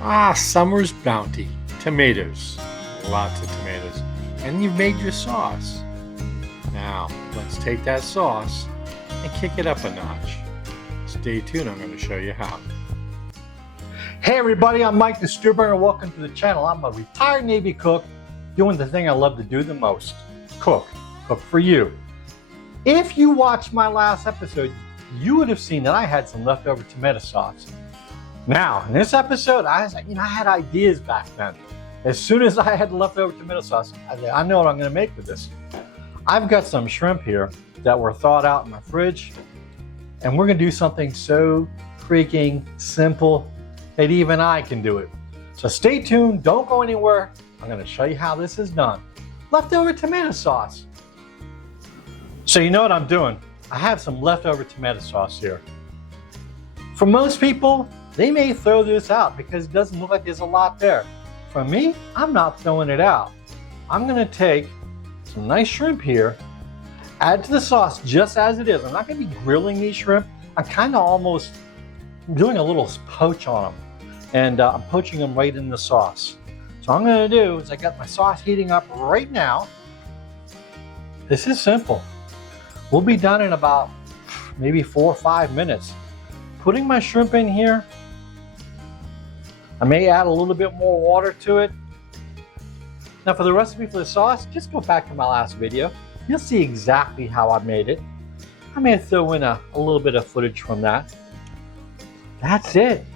Ah, summer's bounty. Tomatoes. Lots of tomatoes. And you've made your sauce. Now, let's take that sauce and kick it up a notch. Stay tuned, I'm going to show you how. Hey everybody, I'm Mike the Stewburner. Welcome to the channel. I'm a retired Navy cook doing the thing I love to do the most. Cook for you. If you watched my last episode, you would have seen that I had some leftover tomato sauce. Now, in this episode, I had ideas back then. As soon as I had leftover tomato sauce, I know what I'm going to make with this. I've got some shrimp here that were thawed out in my fridge, and we're going to do something so freaking simple that even I can do it. So stay tuned, don't go anywhere. I'm going to show you how this is done. Leftover tomato sauce. So you know what I'm doing? I have some leftover tomato sauce here. For most people, they may throw this out because it doesn't look like there's a lot there. For me, I'm not throwing it out. I'm going to take some nice shrimp here, add to the sauce just as it is. I'm not going to be grilling these shrimp. I'm kind of almost doing a little poach on them. And I'm poaching them right in the sauce. So what I'm going to do is I got my sauce heating up right now. This is simple. We'll be done in about maybe 4 or 5 minutes. Putting my shrimp in here. I may add a little bit more water to it. Now for the recipe for the sauce, just go back to my last video. You'll see exactly how I made it. I may throw in a little bit of footage from that. That's it.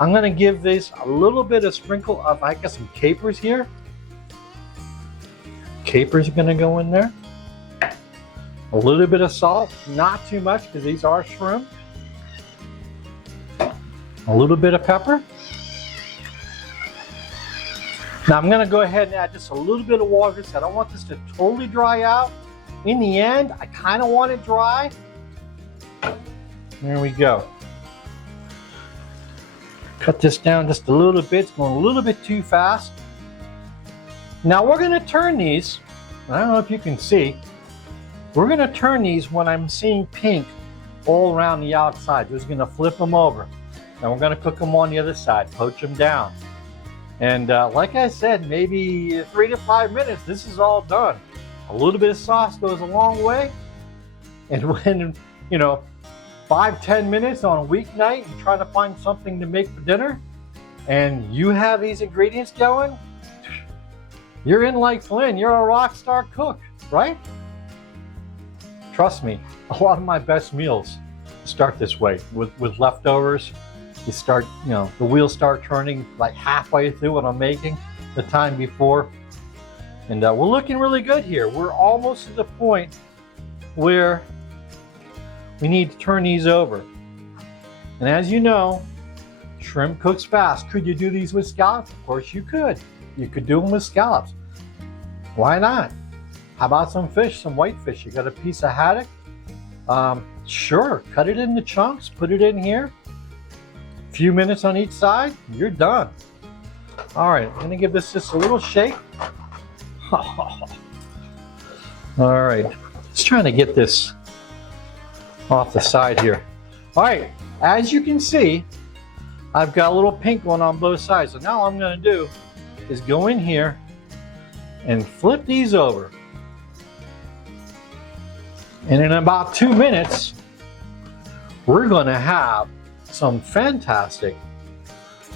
I'm going to give this a little bit of sprinkle of, I got some capers here. Capers are going to go in there. A little bit of salt, not too much because these are shrimp. A little bit of pepper. Now I'm going to go ahead and add just a little bit of water because I don't want this to totally dry out. In the end, I kind of want it dry. There we go. Cut this down just a little bit. It's going a little bit too fast. Now we're going to turn these. I don't know if you can see. We're going to turn these when I'm seeing pink all around the outside. Just going to flip them over. And we're going to cook them on the other side, poach them down. And like I said, maybe 3 to 5 minutes, this is all done. A little bit of sauce goes a long way. And when, 5-10 minutes on a weeknight, you're trying to find something to make for dinner, and you have these ingredients going, you're in like Flynn. You're a rock star cook, right? Trust me, a lot of my best meals start this way with leftovers. You start, the wheels start turning like halfway through what I'm making the time before. And we're looking really good here. We're almost to the point where we need to turn these over. And as you know, shrimp cooks fast. Could you do these with scallops? Of course you could. You could do them with scallops. Why not? How about some fish, some whitefish? You got a piece of haddock? Sure, cut it into chunks, put it in here. A few minutes on each side, you're done. All right, I'm gonna give this just a little shake. All right, just trying to get this off the side here. All right, as you can see, I've got a little pink one on both sides. So now all I'm gonna do is go in here and flip these over. And in about 2 minutes, we're gonna have some fantastic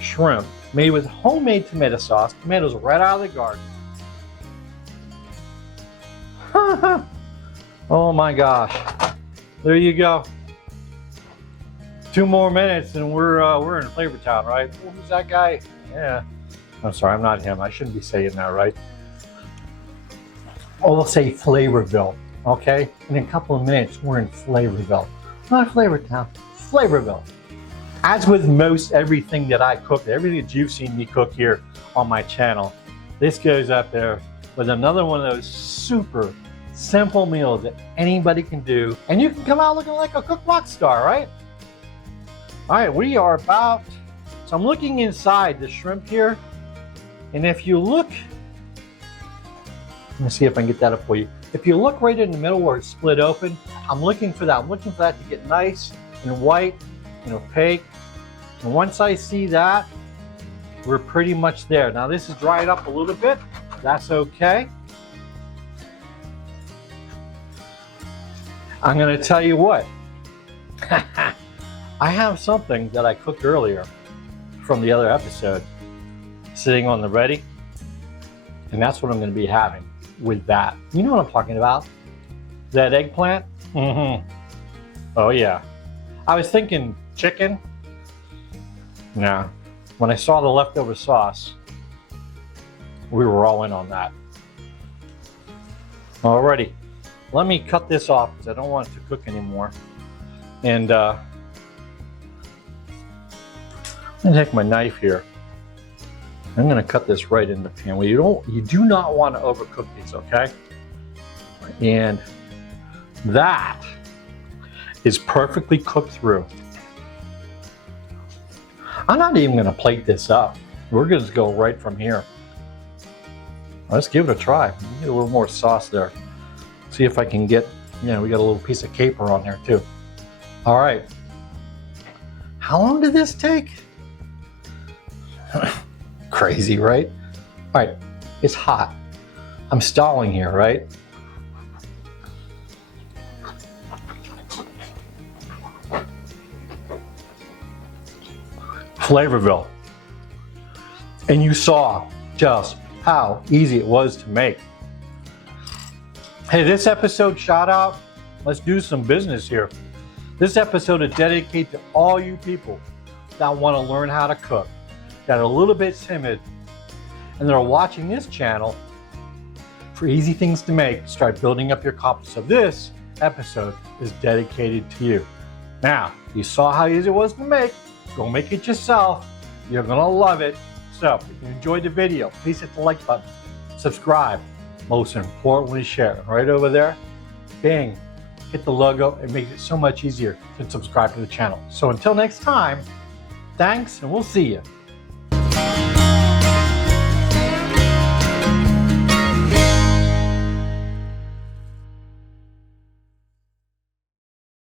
shrimp made with homemade tomato sauce, tomatoes right out of the garden. Oh my gosh. There you go. 2 more minutes and we're in Flavortown, right? Who's that guy? Yeah. I'm sorry, I'm not him. I shouldn't be saying that, right? Oh, we'll say Flavorville, okay? In a couple of minutes, we're in Flavorville. Not Flavortown, Flavorville. As with most everything that I cook, everything that you've seen me cook here on my channel, this goes up there with another one of those super simple meals that anybody can do. And you can come out looking like a cook rock star, right? All right, we are about, so I'm looking inside the shrimp here. And if you look, let me see if I can get that up for you. If you look right in the middle where it's split open, I'm looking for that. I'm looking for that to get nice and white and opaque. And once I see that, we're pretty much there. Now this is dried up a little bit. That's okay. I'm going to tell you what. I have something that I cooked earlier from the other episode sitting on the ready. And that's what I'm going to be having with that. You know what I'm talking about? That eggplant? Mm-hmm. Oh yeah. I was thinking chicken. Nah. When I saw the leftover sauce, we were all in on that. Alrighty. Let me cut this off because I don't want it to cook anymore. And I'm gonna take my knife here. I'm gonna cut this right in the pan. Well, you do not want to overcook these, okay? And that is perfectly cooked through. I'm not even gonna plate this up. We're gonna just go right from here. Let's give it a try. Get a little more sauce there. See if I can get, we got a little piece of caper on there too. All right. How long did this take? Crazy, right? All right, it's hot. I'm stalling here, right? Flavorville. And you saw just how easy it was to make. Hey, this episode shout out, let's do some business here. This episode is dedicated to all you people that want to learn how to cook, that are a little bit timid, and that are watching this channel for easy things to make, start building up your confidence. So this episode is dedicated to you. Now, you saw how easy it was to make. Go make it yourself. You're gonna love it. So, if you enjoyed the video, please hit the like button, subscribe, most importantly, share. Right over there, bing, hit the logo. It makes it so much easier to subscribe to the channel. So until next time, thanks, and we'll see you.